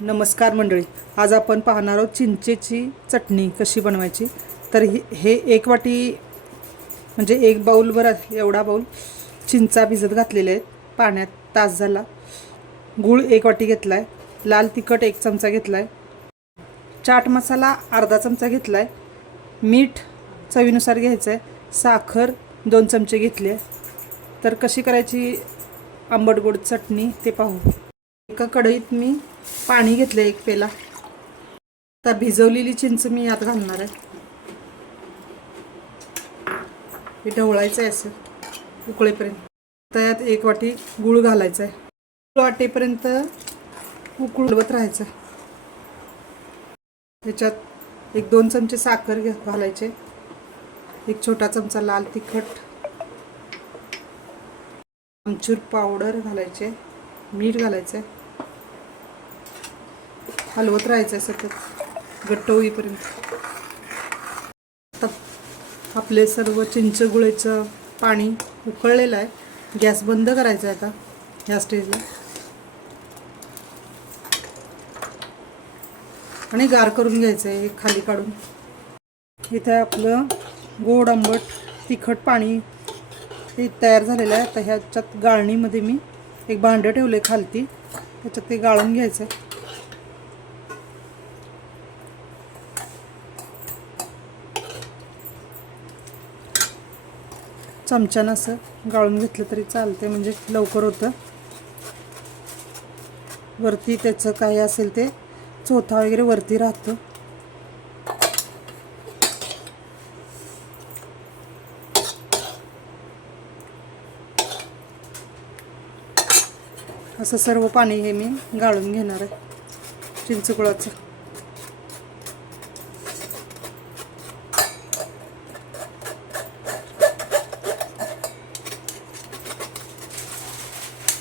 नमस्कार मंडळी. आज आपण पाहणार आहोत चिंचेची चटणी कशी बनवायची. तर हे हे एक वाटी म्हणजे एक बाऊलभर एवढा बाऊल चिंचा भिजत घातलेले आहेत. पाण्यात तास झाला. गूळ एक वाटी घेतला आहे लाल तिखट एक चमचा घेतला आहे चाट मसाला अर्धा चमचा घेतला आहे मीठ चवीनुसार घ्यायचं आहे साखर दोन चमचे घेतले. आहे तर कशी करायची आंबट गोड चटणी ते पाहू. एका कढईत मी पाणी घेतलं एक पेला. आता भिजवलेली चिंच मी यात घालणार आहे. हे ढवळायचं आहे असं उकळेपर्यंत. त्यात एक वाटी गूळ घालायचं आहे गूळ वाटेपर्यंत उकळवत राहायचं. त्याच्यात एक दोन चमचे साखर घे घालायचे. एक छोटा चमचा लाल तिखट. आमचूर पावडर घालायचे. मीठ घालायचं आहे हलवत राहायचं आहे सतत. घट्ट होईपर्यंत. आता आपले सर्व चिंच गुळेचं पाणी उकळलेलं आहे. गॅस बंद करायचा आहे आता ह्या स्टेजला आणि गार करून घ्यायचं आहे खाली काढून. इथे आपलं गोड आंबट तिखट पाणी हे तयार झालेलं आहे. आता ह्याच्यात गाळणीमध्ये मी एक भांडं ठेवलं आहे खालती. त्याच्यात ते गाळून घ्यायचं आहे. चमच्यानं असं गाळून घेतलं तरी चालते म्हणजे लवकर होतं. वरती त्याचं काय असेल ते चोथा वगैरे वरती राहतं. असं सर्व पाणी हे मी गाळून घेणार आहे चिंचकुळाचं.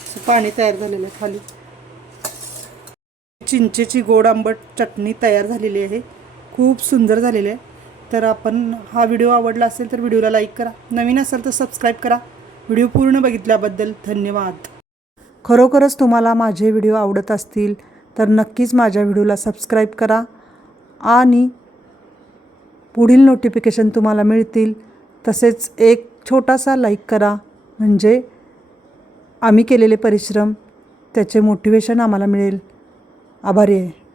असं पाणी तयार झालेलं आहे खाली. चिंचेची गोड आंबट चटणी तयार झालेली आहे. खूप सुंदर झालेली आहे. तर आपण हा व्हिडिओ आवडला असेल तर व्हिडिओला लाईक करा. नवीन असेल तर सबस्क्राईब करा. व्हिडिओ पूर्ण बघितल्याबद्दल धन्यवाद. खरोखरच तुम्हाला माझे व्हिडिओ आवडत असतील तर नक्कीच माझ्या व्हिडिओला सबस्क्राईब करा आणि पुढील नोटिफिकेशन तुम्हाला मिळतील. तसेच एक छोटासा लाईक करा. म्हणजे आम्ही केलेले परिश्रम त्याचे मोटिवेशन आम्हाला मिळेल. आभारी आहे.